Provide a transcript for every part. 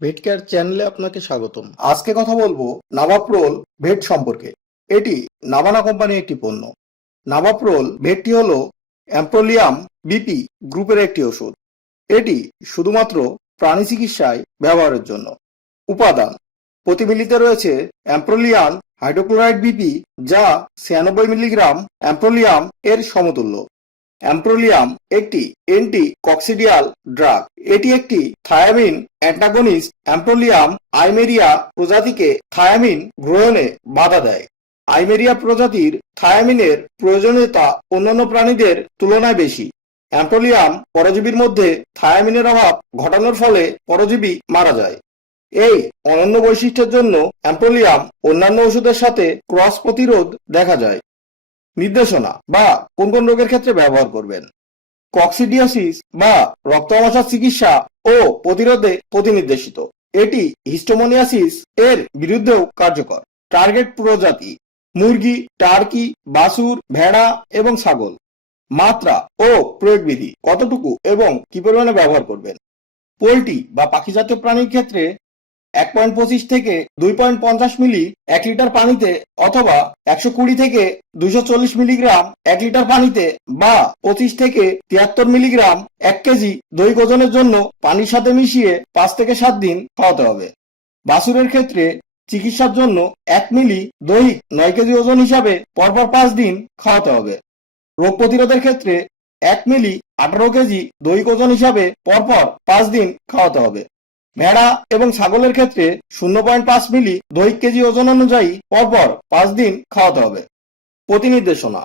ভেট care চ্যানেলে আপনাকে স্বাগতম। আজকে কথা বলবো নাভাপ্রোল ভেট সম্পর্কে। এটি নাভানা কোম্পানির একটি পণ্য। নাভাপ্রোল ভেটটি হলো অ্যাম্প্রোলিয়াম বিপি গ্রুপের একটি ওষুধ। এটি শুধুমাত্র প্রাণী চিকিৎসায় ব্যবহারের জন্য। উপাদান: প্রতি মিলিতে রয়েছে অ্যাম্প্রোলিয়ান হাইড্রোক্লোরাইড বিপি, যা 96 মিলিগ্রাম অ্যাম্প্রোলিয়াম এর সমতুল্য। অ্যাম্প্রোলিয়াম একটি অ্যান্টি কক্সিডিয়াল ড্রাগ। এটি একটি থায়ামিন অ্যান্টাগনিস্ট। অ্যাম্প্রোলিয়াম আইমেরিয়া প্রজাতিকে থায়ামিন গ্রহণে বাধা দেয়। আইমেরিয়া প্রজাতির থায়ামিনের প্রয়োজনীয়তা অন্যান্য প্রাণীদের তুলনায় বেশি। অ্যাম্প্রোলিয়াম পরজীবীর মধ্যে থায়ামিনের অভাব ঘটানোর ফলে পরজীবী মারা যায়। এই অনন্য বৈশিষ্ট্যের জন্য অ্যাম্প্রোলিয়াম অন্যান্য ওষুধের সাথে ক্রস প্রতিরোধ দেখা যায়। নির্দেশনা বা কোন কোন রোগের ক্ষেত্রে ব্যবহার করবেন: কক্সিডিওসিস বা রক্ত আমাশয় চিকিৎসা ও প্রতিরোধে প্রতিনির্দেশিত। এটি হিস্টোমোনিয়াসিস এর বিরুদ্ধেও কার্যকর। টার্গেট প্রজাতি: মুরগি, টার্কি, বাছুর, ভেড়া এবং ছাগল। মাত্রা ও প্রয়োগবিধি: কতটুকু এবং কি পরিমাণে ব্যবহার করবেন। পোল্ট্রি বা পাখিজাতীয় প্রাণীর ক্ষেত্রে 1.25 থেকে 2.50 মিলি 1 লিটার পানিতে, অথবা 120 থেকে 240 মিলিগ্রাম 1 লিটার পানিতে, বা 25 থেকে 73 মিলিগ্রাম 1 কেজি দৈহিক ওজনের জন্য পানির সাথে মিশিয়ে 5 থেকে 7 দিন খাওয়াতে হবে। বাছুরের ক্ষেত্রে চিকিৎসার জন্য 1 মিলি দৈহিক 9 কেজি ওজন হিসাবে পরপর 5 দিন খাওয়াতে হবে। রোগ প্রতিরোধের ক্ষেত্রে 1 মিলি 18 কেজি দৈহিক ওজন হিসাবে পরপর 5 দিন খাওয়াতে হবে। ভেড়া এবং ছাগলের ক্ষেত্রে 0.5 মিলি দৈহিক কেজি ওজন অনুযায়ী পরপর 5 দিন খাওয়াতে হবে। প্রতিনির্দেশনা: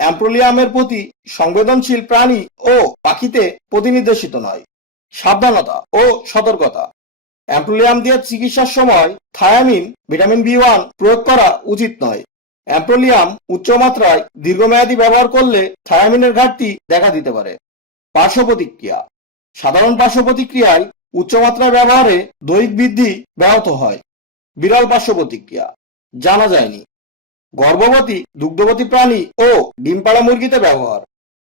অ্যাম্প্রোলিয়ামের প্রতি সংবেদনশীল প্রাণী ও পাখিতে প্রতিনির্দেশিত নয়। সাবধানতা ও সতর্কতা: অ্যাম্প্রোলিয়াম দিয়ে চিকিৎসার সময় থায়ামিন, ভিটামিন বি1 প্রয়োগ করা উচিত নয়। অ্যাম্প্রোলিয়াম উচ্চমাত্রায় দীর্ঘমেয়াদী ব্যবহার করলে থায়ামিনের ঘাটতি দেখা দিতে পারে। পার্শ্ব প্রতিক্রিয়া: সাধারণ পার্শ্ব প্রতিক্রিয়ায় উচ্চমাত্রায় ব্যবহারে দৈহিক বৃদ্ধি ব্যাহত হয়। বিরল পার্শ্ব প্রতিক্রিয়া জানা যায়নি। গর্ভবতী দুগ্ধবতী প্রাণী ও ডিম পাড়া মুরগিতে ব্যবহার।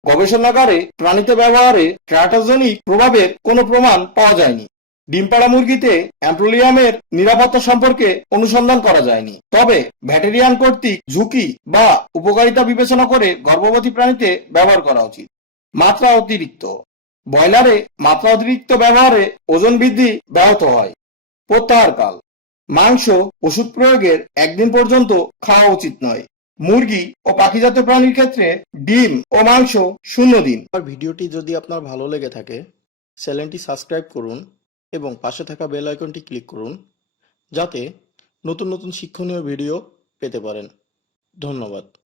গবেষণাগারে প্রাণীতে ব্যবহারে ট্রাটাজনিক প্রভাবের কোনো প্রমাণ পাওয়া যায়নি। ডিম পাড়া মুরগিতে অ্যাম্প্রোলিয়ামের নিরাপত্তা সম্পর্কে অনুসন্ধান করা যায়নি। তবে ভেটেরিয়ান কর্তৃক ঝুঁকি বা উপকারিতা বিবেচনা করে গর্ভবতী প্রাণীতে ব্যবহার করা উচিত। মাত্রা অতিরিক্ত: ব্রয়লারে মাত্রা অতিরিক্ত ব্যবহারে ওজন বৃদ্ধি ব্যাহত হয়। প্রত্যাহারকাল: মাংস ওষুধ প্রয়োগের 1 দিন পর্যন্ত খাওয়া উচিত নয়। মুরগি ও পাখিজাতীয় প্রাণীর ক্ষেত্রে ডিম ও মাংস 0 দিন। আমার ভিডিওটি যদি আপনার ভালো লেগে থাকে, চ্যানেলটি সাবস্ক্রাইব করুন এবং পাশে থাকা বেল আইকনটি ক্লিক করুন, যাতে নতুন নতুন শিক্ষণীয় ভিডিও পেতে পারেন। ধন্যবাদ।